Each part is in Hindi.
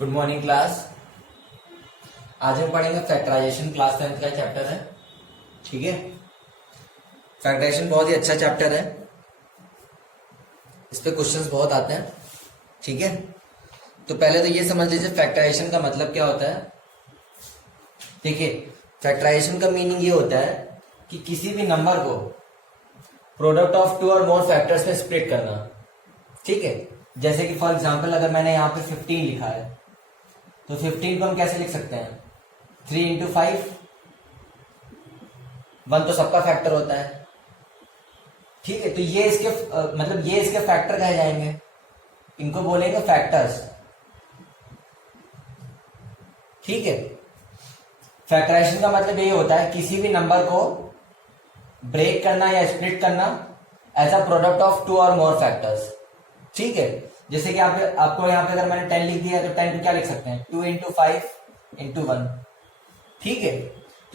Good morning class. आज हम पढ़ेंगे फैक्टराइजेशन। क्लास 10th का चैप्टर है। ठीक है, फैक्टराइजेशन बहुत ही अच्छा चैप्टर है, इस पे क्वेश्चंस बहुत आते हैं। ठीक है, तो पहले तो ये समझ लीजिए फैक्टराइजेशन का मतलब क्या होता है। देखिए, फैक्टराइजेशन का मीनिंग ये होता है कि किसी भी नंबर को प्रोडक्ट ऑफ टू और मोर फैक्टर्स में स्प्लिट करना। ठीक है, जैसे कि फॉर एग्जांपल अगर मैंने यहाँ पे 15 लिखा है तो 15 को हम कैसे लिख सकते हैं, 3 इंटू 5। 1 तो सबका फैक्टर होता है। ठीक है, तो ये इसके मतलब ये इसके फैक्टर कहे जाएंगे, इनको बोलेंगे फैक्टर्स। ठीक है, फैक्टराइजेशन का मतलब ये होता है किसी भी नंबर को ब्रेक करना या स्प्लिट करना as a product of two और मोर फैक्टर्स। ठीक है, जैसे कि आपको यहाँ पे अगर मैंने 10 लिख दिया तो 10 को क्या लिख सकते हैं, 2 इंटू 5 इंटू 1। ठीक है,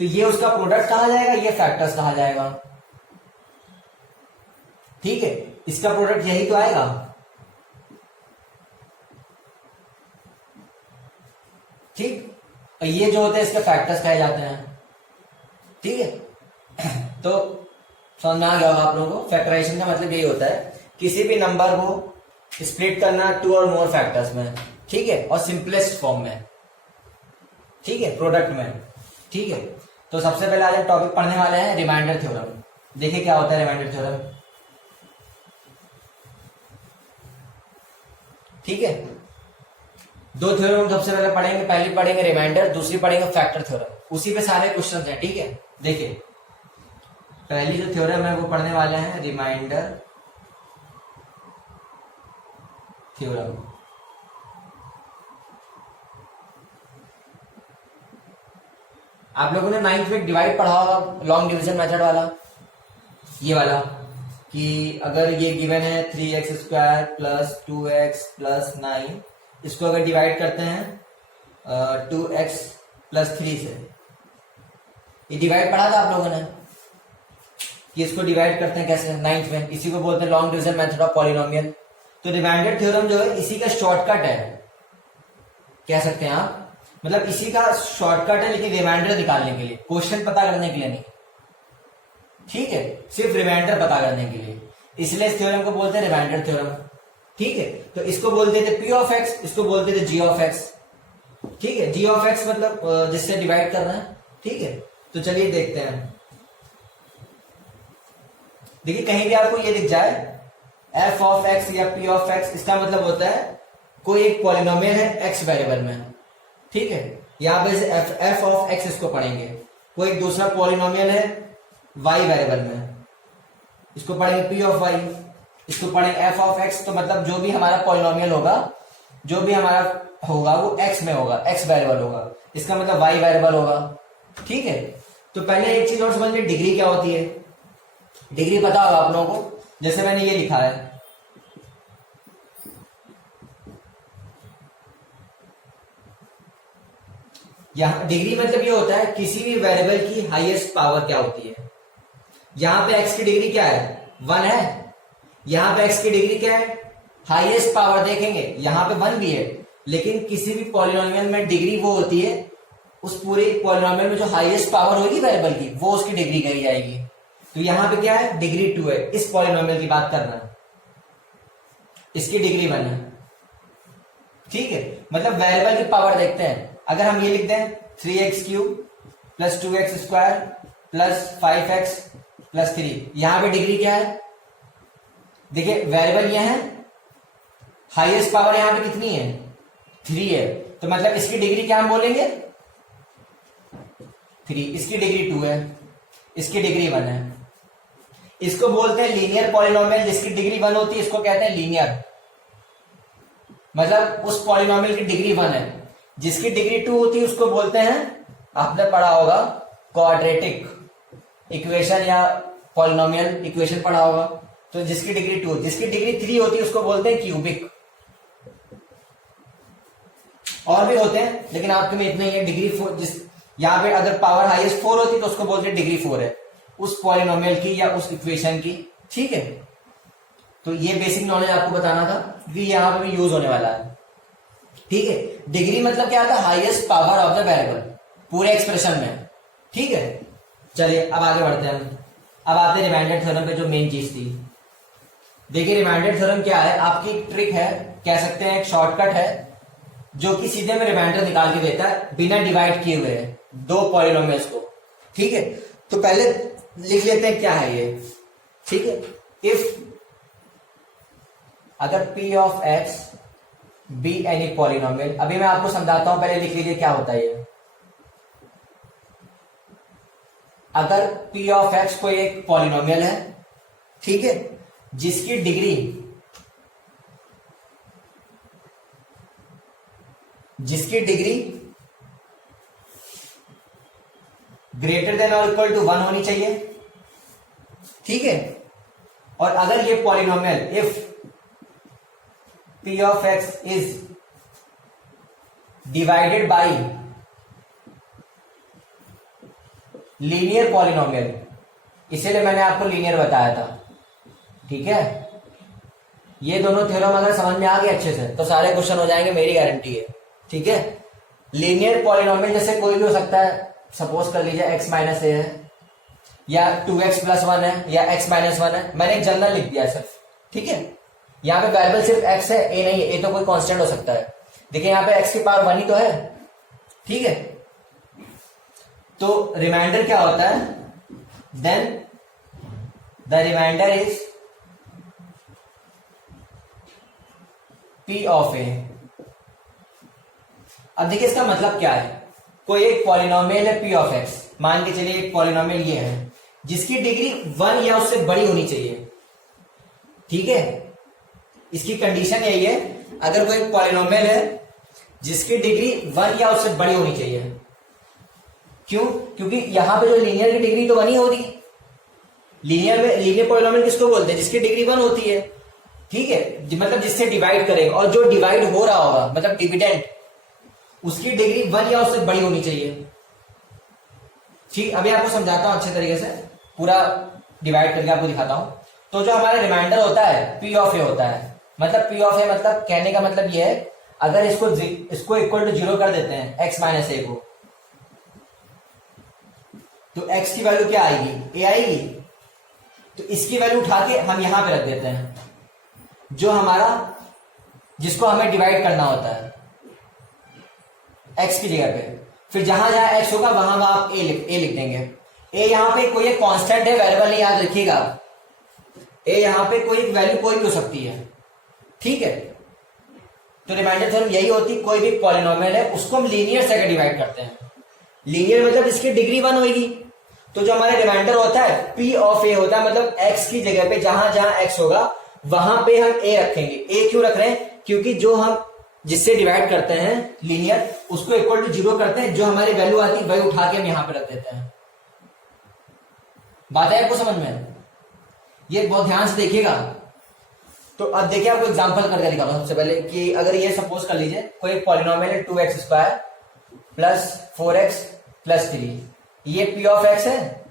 तो ये उसका प्रोडक्ट कहा जाएगा, ये फैक्टर्स कहा जाएगा। ठीक है, इसका प्रोडक्ट यही तो आएगा। ठीक, और ये जो होते हैं इसके फैक्टर्स कहे जाते हैं। ठीक है, तो समझ में आ गया होगा आप लोगों को। फैक्टराइजेशन का मतलब यही होता है किसी भी नंबर को स्प्लिट करना टू और मोर फैक्टर्स में। ठीक है, और सिंपलेस्ट फॉर्म में। ठीक है, प्रोडक्ट में। ठीक है, तो सबसे पहले आज हम टॉपिक पढ़ने वाले हैं रिमाइंडर थ्योरम। देखिए क्या होता है रिमाइंडर थ्योरम। ठीक है, दो थ्योरम हम सबसे पहले पढ़ेंगे। पहली पढ़ेंगे रिमाइंडर, दूसरी पढ़ेंगे फैक्टर थ्योरम। उसी पे सारे क्वेश्चन हैं। ठीक है, देखिए पहली जो थ्योरम है वो पढ़ने वाले हैं रिमाइंडर थ्योरम। आप लोगों ने 9th में डिवाइड पढ़ा होगा, लॉन्ग डिवीजन मेथड वाला, ये वाला, कि अगर ये गिवन है 3x² प्लस 2x प्लस 9, इसको अगर डिवाइड करते हैं 2x प्लस 3 से, ये डिवाइड पढ़ा था आप लोगों ने कि इसको डिवाइड करते हैं कैसे 9th में। इसी को बोलते हैं long division method of polynomial. तो रिमाइंडर थ्योरम जो है इसी का शॉर्टकट है, कह सकते हैं आप, मतलब इसी का शॉर्टकट है, लेकिन रिमाइंडर निकालने के लिए, क्वेश्चन पता करने के लिए नहीं। ठीक है, सिर्फ रिमाइंडर पता करने के लिए, इसलिए इस थ्योरम को बोलते हैं रिमाइंडर थ्योरम। ठीक है, तो इसको बोलते थे पी ऑफ एक्स, इसको बोलते थे जी ऑफ एक्स। ठीक है, जी ऑफ एक्स मतलब जिससे डिवाइड करना है। ठीक है, तो चलिए देखते हैं। देखिए कहीं भी आपको ये दिख जाए एफ ऑफ एक्स या पी ऑफ एक्स, इसका मतलब होता है कोई एक पॉलिनोमियल है एक्स वेरिएबल में। ठीक है, यहां पे एफ ऑफ एक्स इसको पढ़ेंगे। कोई एक दूसरा पॉलिनोमियल है वाई वेरिएबल में, इसको पढ़ेंगे पी ऑफ वाई। इसको पढ़ेंगे एफ ऑफ एक्स, तो मतलब जो भी हमारा पॉलिनोमियल होगा, जो भी हमारा होगा वो एक्स में होगा, एक्स वेरिएबल होगा, इसका मतलब वाई वेरिएबल होगा। ठीक है, तो पहले एक चीज और समझ लीजिए, डिग्री क्या होती है। डिग्री पता होगा आप लोगों को, जैसे मैंने ये लिखा है, यहां डिग्री मतलब ये होता है किसी भी वेरिएबल की हाईएस्ट पावर क्या होती है। यहां पे एक्स की डिग्री क्या है, 1 है। यहां पे एक्स की डिग्री क्या है, हाईएस्ट पावर। देखेंगे यहां पे 1 भी है, लेकिन किसी भी पॉलिनोमियल में डिग्री वो होती है, उस पूरे पॉलिनोमियल में जो हाईएस्ट पावर होगी वेरिएबल की, वो उसकी डिग्री कही जाएगी। तो यहां पे क्या है, डिग्री 2 है। इस पॉलिनोमियल की बात करना, इसकी डिग्री 1 है। ठीक है, मतलब वेरिएबल की पावर देखते हैं। अगर हम ये लिख दें 3x³ plus 2x² plus 5x plus 3, यहां पे डिग्री क्या है, देखिए वेरिएबल ये है, हाईएस्ट पावर यहां पे कितनी है, 3 है। तो मतलब इसकी डिग्री क्या हम बोलेंगे, 3। इसकी डिग्री 2 है, इसकी डिग्री 1 है। इसको बोलते हैं लीनियर पॉलिनोमियल। जिसकी डिग्री 1 होती है इसको कहते हैं लीनियर, मतलब उस पॉलिनोमियल की डिग्री 1 है। जिसकी डिग्री 2 होती है उसको बोलते हैं, आपने पढ़ा होगा क्वाड्रेटिक इक्वेशन या पॉलिनोमियल इक्वेशन पढ़ा होगा। तो जिसकी डिग्री 2, जिसकी डिग्री 3 होती है उसको बोलते हैं क्यूबिक। और भी होते हैं, लेकिन आपके में इतना ही है। डिग्री 4, जिस यहां पे अगर पावर हाईएस्ट 4 होती है तो उसको बोलते हैं डिग्री 4 है, उस पॉलिनोमियल की या उस इक्वेशन की। ठीक है, तो ये बेसिक नॉलेज आपको बताना था, क्योंकि यहां पे भी यूज होने वाला है। ठीक है, डिग्री मतलब क्या आता है, highest power of the variable पूरे एक्सप्रेशन में। ठीक है, चलिए अब आगे बढ़ते हैं हम। अब आते हैं रिमाइंडर थ्योरम पे, जो मेन चीज थी। देखिए रिमाइंडर थ्योरम क्या है, आपकी एक ट्रिक है, कह सकते हैं एक शॉर्टकट है, जो कि सीधे में रिमाइंडर निकाल के देता है बिना डिवाइड किए हुए दो पॉलिनोमियल्स को। ठीक है, तो पहले लिख लेते हैं क्या है ये। ठीक है, इफ अगर p of x be any polynomial, अभी मैं आपको समझाता हूं, पहले लिख लीजिए क्या होता है ये। अगर p ऑफ x कोई एक पॉलिनोमियल है, ठीक है, जिसकी डिग्री ग्रेटर देन और इक्वल टू 1 होनी चाहिए। ठीक है, और अगर ये polynomial if p of x is divided by linear polynomial, इसीलिए मैंने आपको लीनियर बताया था। ठीक है, ये दोनों थ्योरम अगर समझ में आ गए अच्छे से तो सारे क्वेश्चन हो जाएंगे, मेरी गारंटी है। ठीक है, लीनियर पॉलिनोमियल जैसे कोई भी हो सकता है, सपोज कर लीजिए x माइनस ए है, या 2x प्लस 1 है, या x माइनस 1 है, मैंने एक जनरल लिख दिया सिर्फ। ठीक है, यहाँ पे वेरिएबल सिर्फ x है, a नहीं है, a तो कोई कांस्टेंट हो सकता है। देखिए यहाँ पे x की पावर 1 ही तो है। ठीक है, तो रिमाइंडर क्या होता है, then the reminder is p of a। अब देखिए इसका मतलब क्या है, कोई एक पॉलिनोमियल है p ऑफ x, मान के चलिए एक पॉलिनोमियल ये है जिसकी डिग्री 1 या उससे बड़ी होनी चाहिए। ठीक है, इसकी कंडीशन यही है, अगर कोई एक पॉलिनोमियल है जिसकी डिग्री 1 या उससे बड़ी होनी चाहिए। क्यों? क्योंकि यहां पे जो लीनियर की डिग्री तो 1 ही हो रही है। लीनियर पॉलिनोमियल किसको बोलते हैं, जिसकी डिग्री 1 होती है। ठीक है, मतलब जिससे डिवाइड करेगा, और जो डिवाइड हो रहा होगा मतलब डिविडेंड, उसकी डिग्री 1 या उससे बड़ी होनी चाहिए। ठीक, अभी आपको समझाता हूं अच्छे तरीके से, पूरा डिवाइड करके आपको दिखाता हूं। तो जो हमारा रिमाइंडर होता है p ऑफ a होता है, मतलब p ऑफ a मतलब कहने का मतलब ये है, अगर इसको इक्वल टू 0 कर देते हैं x माइनस ए को, तो x की वैल्यू क्या आएगी, a आएगी। तो इसकी वैल्यू उठा के हम यहां पे रख देते हैं, जो हमारा जिसको हमें डिवाइड करना होता है x की जगह पे। फिर जहां जहां x होगा वहां वहां आप a लिख देंगे। a यहां पे कोई एक कांस्टेंट है, वेरिएबल नहीं, याद रखिएगा। a यहां पे कोई एक वैल्यू कोई भी हो सकती है। ठीक है, तो रिमाइंडर थ्योरम यही होती, कोई भी पॉलिनोमियल है उसको हम लीनियर से डिवाइड करते हैं। लीनियर मतलब इसकी डिग्री 1 होगी। तो जो हमारा रिमाइंडर होता है p ऑफ a होता है, मतलब x की जगह पे जहां जहां x होगा वहां पे हम a रखेंगे। a क्यों रख रहे हैं, क्योंकि जो हम जिससे डिवाइड करते हैं लीनियर, उसको इक्वल टू 0 करते हैं, जो हमारी वैल्यू आती है वही उठा के हम यहां पे रख देते हैं। बात है आपको समझ में, ये बहुत ध्यान से देखिएगा। तो अब देखिए आपको एग्जांपल करके दिखाऊंगा सबसे पहले, कि अगर ये सपोज कर लीजिए कोई एक पॉलिनोमियल है 2x square plus 4x plus 3, ये p ऑफ x है।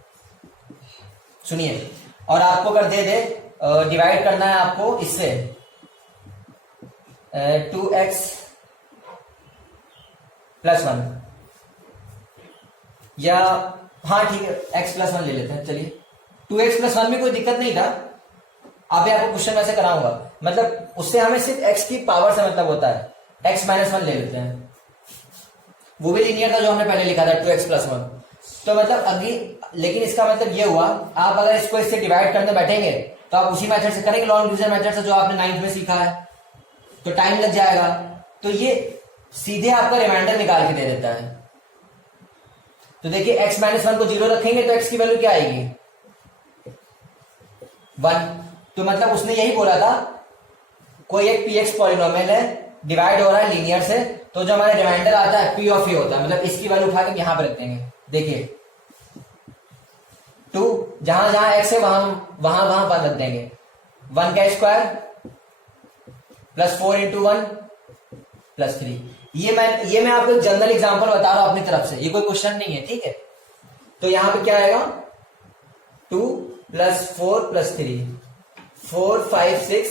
सुनिए, और आपको अगर दे दे डिवाइड करना है आपको इससे 2x प्लस 1, या हाँ ठीक है x प्लस 1 ले लेते हैं। चलिए 2x प्लस 1 में कोई दिक्कत नहीं था, अभी आपको क्वेश्चन वैसे कराऊंगा, मतलब उससे हमें सिर्फ x की पावर से मतलब होता है, x माइनस 1 ले लेते हैं। वो भी लीनियर था जो हमने पहले लिखा था 2x प्लस 1। तो मतलब अभी, लेकिन इसका मतलब ये हुआ, आप अगर इसको इससे डिवाइड करने बैठेंगे तो आप उसी मेथड से करेंगे, लॉन्ग डिवीजन मेथड से, जो आपने 9th में सीखा है, तो टाइम लग जाएगा। तो ये सीधे आपका रिमाइंडर निकाल के दे देता है। तो देखिए x माइनस 1 को 0 रखेंगे तो x की वैल्यू क्या आएगी, 1। तो मतलब उसने यही बोला था, कोई एक px पॉलिनोमियल है, डिवाइड हो रहा है लीनियर से, तो जो हमारा रिमाइंडर आता है p ऑफ a होता है, मतलब इसकी वैल्यू उठा के यहां पर रख देंगे। देखिए 2, जहां जहां x है वहां वहां 1 रख देंगे, 1 का स्क्वायर प्लस 4 इंटू 1 प्लस 3। ये मैं आपको एक जनरल एग्जांपल बता रहा हूं अपनी तरफ से, ये कोई क्वेश्चन नहीं है। ठीक है, तो यहां पे क्या आएगा, 2 प्लस 4 प्लस 3, 4 5 6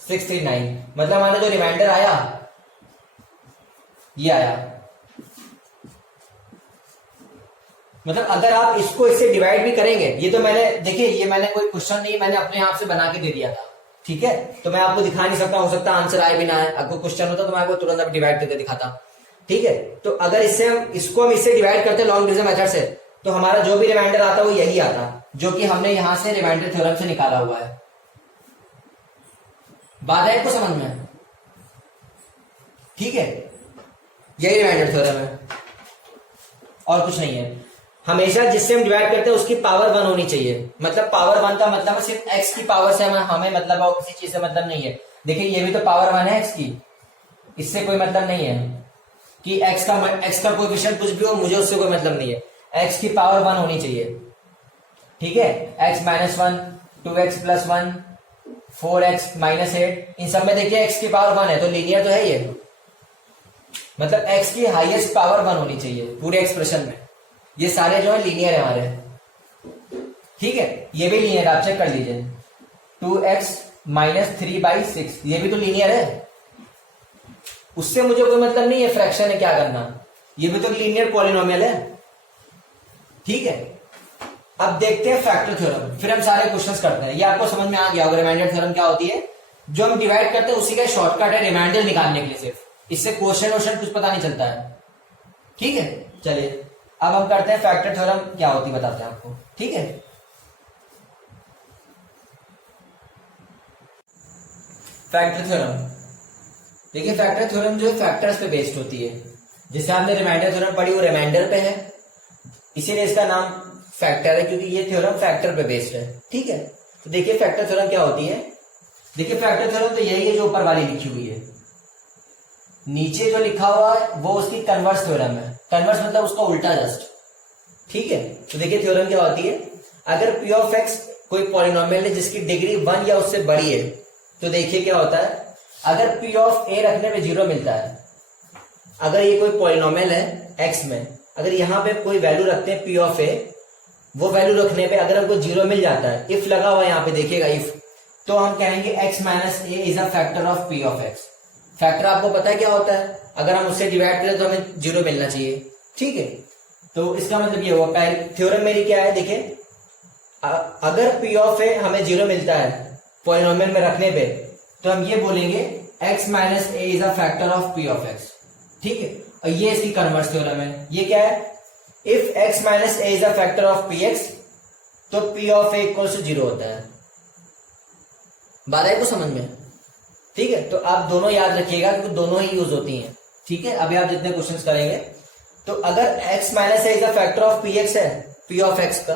6 3 9, मतलब हमारा जो रिमाइंडर आया ये आया। मतलब अगर आप इसको इससे डिवाइड भी करेंगे, ये तो मैंने देखिए, ये मैंने कोई क्वेश्चन नहीं, मैंने अपने आप से बना के दे दिया था, ठीक है, तो मैं आपको दिखा नहीं सकता, हो सकता आंसर आए भी ना आए। अगर क्वेश्चन होता तो मैं आपको तुरंत डिवाइड करके दिखाता, ठीक है। तो अगर इसको हम इससे डिवाइड करते लॉन्ग डिवीजन मेथड से, तो हमारा जो भी रिमाइंडर आता वो यही आता, जो कि हमने यहां से रिमाइंडर थ्योरम से निकाला हुआ है। बात है आपको समझ में? ठीक है, यही रिमाइंडर थ्योरम है और कुछ नहीं है। हमेशा जिससे हम डिवाइड करते हैं उसकी पावर 1 होनी चाहिए। मतलब पावर 1 का मतलब है सिर्फ x की पावर से हमें मतलब और किसी चीज से मतलब नहीं है। देखिए ये भी तो पावर 1 है x की, इससे कोई मतलब नहीं है कि x का कोएफिशिएंट कुछ भी हो, मुझे उससे कोई मतलब नहीं है। x की पावर 1 होनी चाहिए, ठीक है। x minus 1, 2x plus 1, 4x minus 8, इन सब में देखिए x की पावर 1 है, तो लीनियर तो है ये। मतलब x की हाईएस्ट पावर 1 होनी चाहिए पूरे एक्सप्रेशन में। ये सारे जो है लीनियर है हमारे, ठीक है। ये भी लीनियर, आप चेक कर लीजिए। 2x माइनस 3/6, ये भी तो लीनियर है। उससे मुझे कोई मतलब नहीं है फ्रैक्शन है क्या करना, ये भी तो लीनियर पॉलिनोमियल है, ठीक है। अब देखते हैं फैक्टर थ्योरम, फिर हम सारे क्वेश्चंस करते हैं। ये आपको समझ में आ गया होगा रिमाइंडर थ्योरम क्या होती है। जो हम डिवाइड करते हैं उसी का शॉर्टकट है रिमाइंडर निकालने के लिए, सिर्फ इससे क्वेश्चन कुछ पता नहीं चलता है, ठीक है। चलिए अब हम करते हैं फैक्टर थ्योरम क्या होती है, बताते हैं आपको, ठीक है। फैक्टर थ्योरम, देखिए फैक्टर थ्योरम जो है फैक्टर्स पे बेस्ड होती है। जिससे आपने रिमाइंडर थ्योरम पढ़ी वो रिमाइंडर पे है, इसीलिए इसका नाम फैक्टर है, क्योंकि ये थ्योरम फैक्टर पे बेस्ड है, ठीक है। तो देखिए फैक्टर थ्योरम क्या होती है। देखिए फैक्टर थ्योरम तो यही है जो ऊपर वाली लिखी हुई है, नीचे जो लिखा हुआ है वो उसकी कन्वर्स थ्योरम है। कन्वर्स मतलब उसका उल्टा जस्ट, ठीक है। तो देखिए थ्योरम क्या होती है। अगर p ऑफ x कोई पॉलिनोमियल है जिसकी डिग्री 1 या उससे बड़ी है, तो देखिए क्या होता है। अगर p ऑफ a रखने पे 0 मिलता है, अगर ये कोई पॉलिनोमियल है x में, अगर यहाँ पे कोई वैल्यू रखते हैं p ऑफ a, वो वैल्यू रखने पे अगर हमको 0 मिल जाता है, इफ लगा हुआ यहाँ पे देखिएगा इफ, तो हम कहेंगे x minus a is a factor of p of x। Factor आपको पता है क्या होता है, अगर हम उससे डिवाइड करें तो हमें 0 मिलना चाहिए, ठीक है। तो इसका मतलब ये हुआ, थ्योरम मेरी क्या है, देखिए अगर p ऑफ a हमें 0 मिलता है पॉलिनोमियल में रखने पे, तो हम ये बोलेंगे x minus a is a factor of p of x, ठीक है। और ये इसकी कन्वर्स थ्योरम है। ये क्या है, if x minus a is a factor of px, तो p of a equal to 0 होता है। बात है को समझ में, ठीक है। तो आप दोनों याद रखिएगा क्योंकि दोनों ही यूज होती हैं, ठीक है। अभी आप जितने क्वेश्चंस करेंगे, तो अगर x minus a is a factor of px है, p ऑफ x का,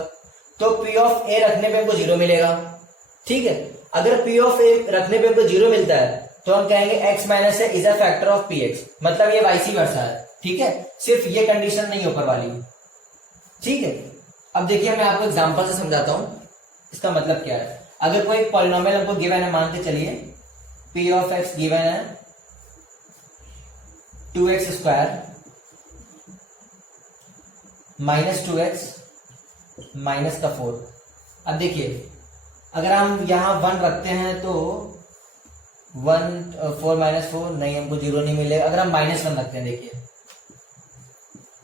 तो p ऑफ a रखने पे हमको 0 मिलेगा, ठीक है। अगर p ऑफ a रखने पे हमको 0 मिलता है, तो हम कहेंगे x minus a is a factor of px, मतलब ये वाइसी वर्सा है, ठीक है। सिर्फ ये कंडीशन नहीं ऊपर वाली, ठीक है। अब देखिए मैं आपको एग्जांपल से समझाता हूं इसका मतलब क्या है। अगर कोई पॉलिनोमियल हमको गिवन है, मान के चलिए p ऑफ x गिवन है 2x square minus 2x minus का 4। अब देखिए अगर हम यहां 1 रखते हैं तो 1 4 माइनस 4 नहीं, हमको 0 नहीं मिलेगा। अगर हम -1 रखते हैं, देखिए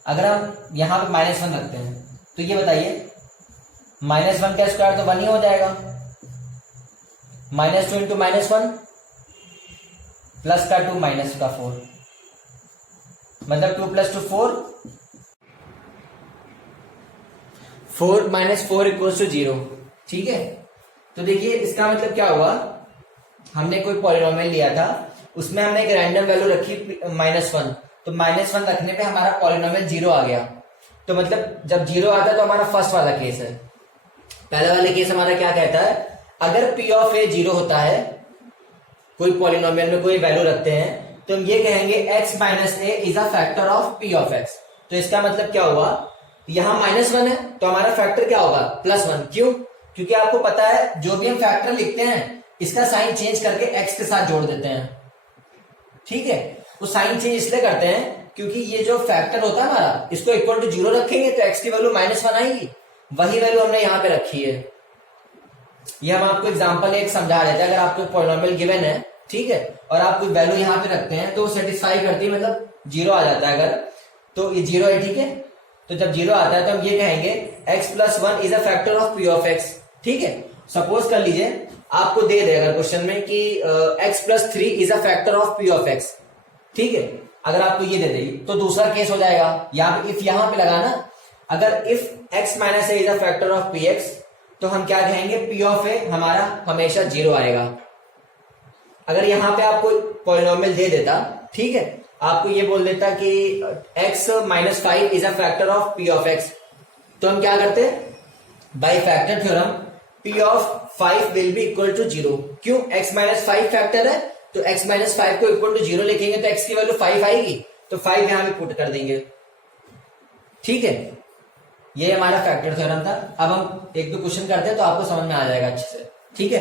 अगर हम यहां पे -1 रखते हैं, तो ये बताइए -1 का स्क्वायर तो 1 ही हो जाएगा। -2 इंटू -1 प्लस का 2 माइनस का 4, मतलब 2 प्लस 2 4, 4 माइनस 4 इक्वल्स टू 0, ठीक है। तो देखिए इसका मतलब क्या हुआ, हमने कोई पॉलिनोमियल लिया था, उसमें हमने एक रैंडम वैल्यू रखी -1, तो -1 रखने पे हमारा पॉलिनोमियल 0 आ गया। तो मतलब जब 0 आता है तो हमारा फर्स्ट वाला केस है। पहला वाला केस हमारा क्या कहता है, अगर p ऑफ a 0 होता है, कोई पॉलिनोमियल में कोई वैल्यू रखते हैं, तो हम ये कहेंगे x minus a is a factor of p of x। तो इसका मतलब क्या हुआ, यहां -1 है तो हमारा फैक्टर क्या होगा, +1। क्यों, क्योंकि आपको पता है जो भी हम फैक्टर लिखते हैं इसका साइन चेंज करके x के साथ जोड़ देते हैं, ठीक है। वो साइन चेंज इसलिए करते हैं क्योंकि ये जो फैक्टर होता है हमारा, इसको इक्वल टू 0 रखेंगे तो x की वैल्यू -1 आएगी। वही वैल्यू हमने यहां पे रखी है। ये हम आपको एग्जांपल एक समझा रहे थे। अगर आपको पॉलिनोमियल गिवन है ठीक है, और आप कोई वैल्यू यहाँ पे रखते हैं तो सेटिस्फाई करती है, मतलब जीरो आ जाता है अगर, तो ये जीरो है, ठीक है। तो जब जीरो आता है तो हम ये कहेंगे x plus one is a factor of p of x, ठीक है। सपोज कर लीजिए आपको दे दे अगर क्वेश्चन में कि x plus three is a factor of p of x, ठीक है। अगर आपको ये दे दे तो दूसरा केस हो जाएगा, यहाँ पे इफ यहाँ पे लगाना, अगर if x minus A is a factor of P x, तो हम क्या कहेंगे p ऑफ ए हमारा हमेशा जीरो आएगा। अगर यहाँ पे आपको पॉलिनोमियल दे देता, ठीक है, आपको ये बोल देता कि x minus five is a factor of p of x, तो हम क्या करते, by factor theorem p of five will be equal to zero. क्यों, x माइनस फाइव फैक्टर है, तो x माइनस फाइव को इक्वल टू जीरो लिखेंगे तो x की वैल्यू फाइव आएगी, तो फाइव यहां पे पुट कर देंगे, ठीक है। ये हमारा फैक्टर थ्योरम था। अब हम एक दो क्वेश्चन करते हैं तो आपको समझ में आ जाएगा अच्छे से, ठीक है।